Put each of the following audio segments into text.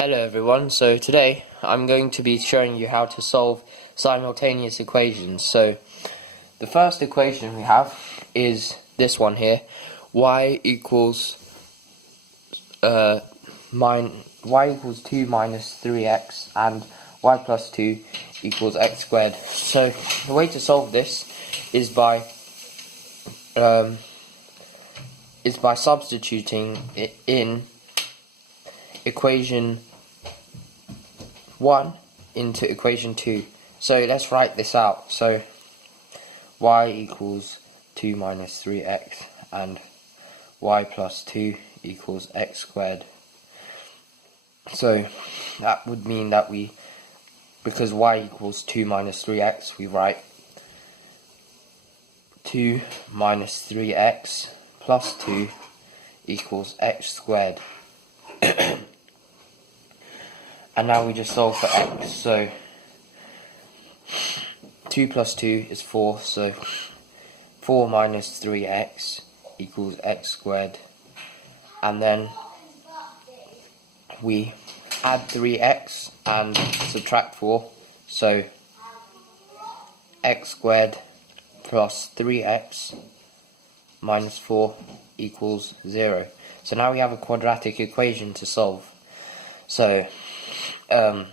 Hello everyone, so today I'm going to be showing you how to solve simultaneous equations. So the first equation we have is this one here, y equals 2 minus 3x and y plus 2 equals x squared. So the way to solve this is by substituting it in equation 1 into equation 2. So let's write this out. So y equals 2 minus 3x and y plus 2 equals x squared. So that would mean that because y equals 2 minus 3x, we write 2 minus 3x plus 2 equals x squared. And now we just solve for x. So 2 plus 2 is 4, so 4 minus 3x equals x squared. And then we add 3x and subtract 4, so x squared plus 3x minus 4 equals 0. So now we have a quadratic equation to solve. So the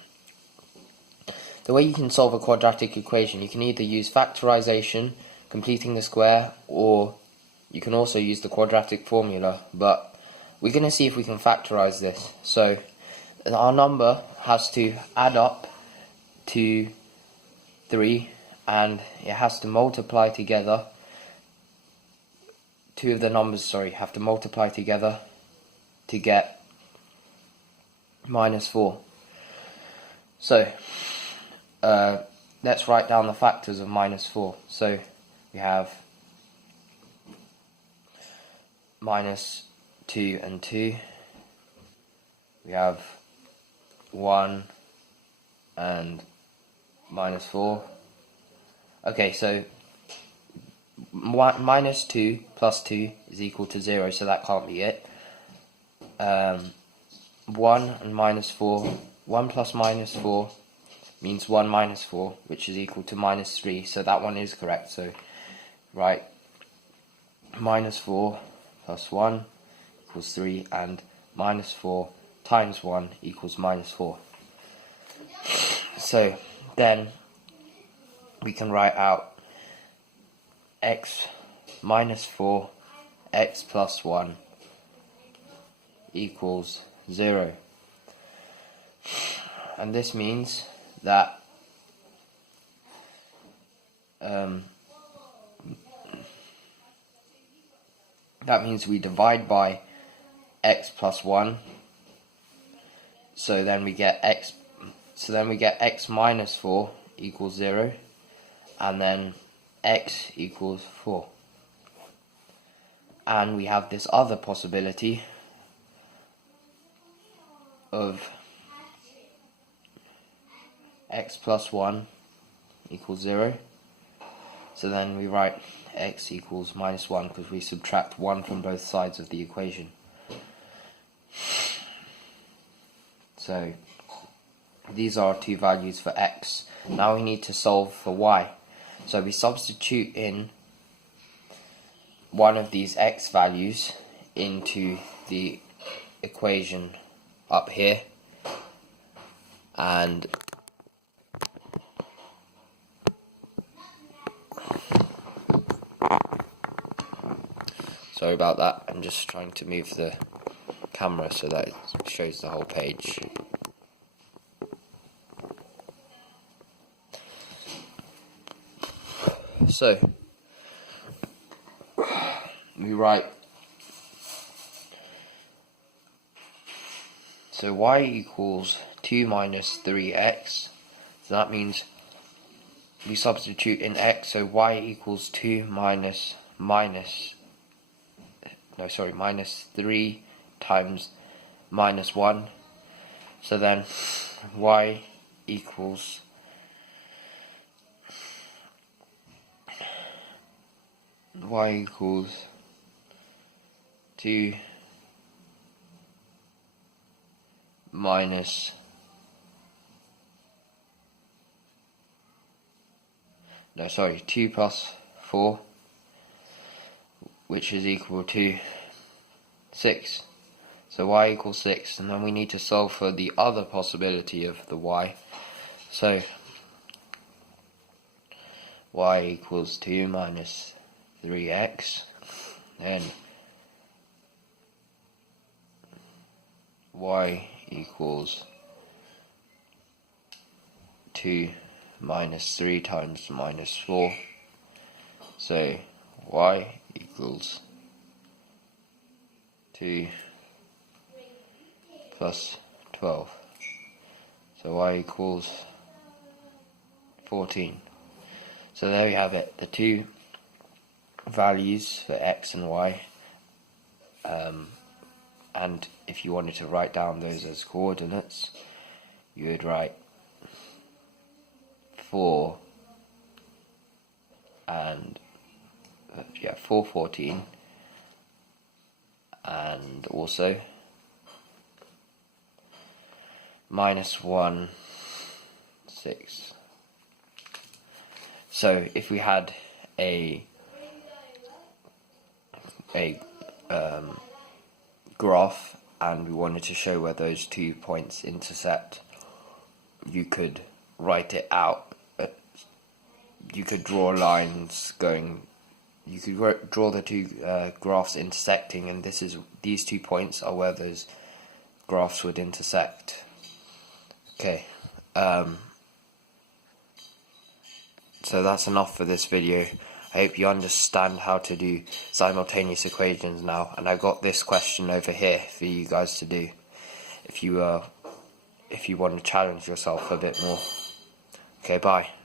way you can solve a quadratic equation, you can either use factorization, completing the square, or you can also use the quadratic formula, but we're going to see if we can factorize this. So our number has to add up to 3 and it has to multiply together. Two of the numbers, have to multiply together to get minus 4. So let's write down the factors of minus 4. So we have minus 2 and 2. We have 1 and minus 4. Okay, so minus 2 plus 2 is equal to 0, so that can't be it. 1 and minus 4, 1 plus minus 4 means 1 minus 4, which is equal to minus 3, so that one is correct. So right, minus 4 plus 1 equals 3, and minus 4 times 1 equals minus 4. So then we can write out x minus 4, x plus 1 equals 0. And this means that we divide by x plus 1. So then we get x minus 4 equals 0, and then x equals 4. And we have this other possibility of x plus 1 equals 0. So then we write x equals minus 1 because we subtract 1 from both sides of the equation. So these are our two values for x. Now we need to solve for y. So we substitute in one of these x values into the equation up here, and sorry about that, I'm just trying to move the camera so that it shows the whole page. So we write, so y equals 2 minus 3x, so that means we substitute in x, so y equals 2 minus 3 times minus 1, so then y equals 2 minus 2 plus 4, which is equal to 6. So y equals 6, and then we need to solve for the other possibility of the y. So y equals 2 minus 3x, then y equals 2 minus 3 times minus 4. So y equals 2 plus 12. So y equals 14. So there we have it, the two values for x and y. And if you wanted to write down those as coordinates, you would write 4 and 4, 14, and also minus 1, 6. So if we had a graph and we wanted to show where those 2 points intersect, you could write it out. You could draw lines going. You could draw the two graphs intersecting, and these 2 points are where those graphs would intersect. Okay. So that's enough for this video. I hope you understand how to do simultaneous equations now, and I've got this question over here for you guys to do if you want to challenge yourself a bit more. Okay, bye.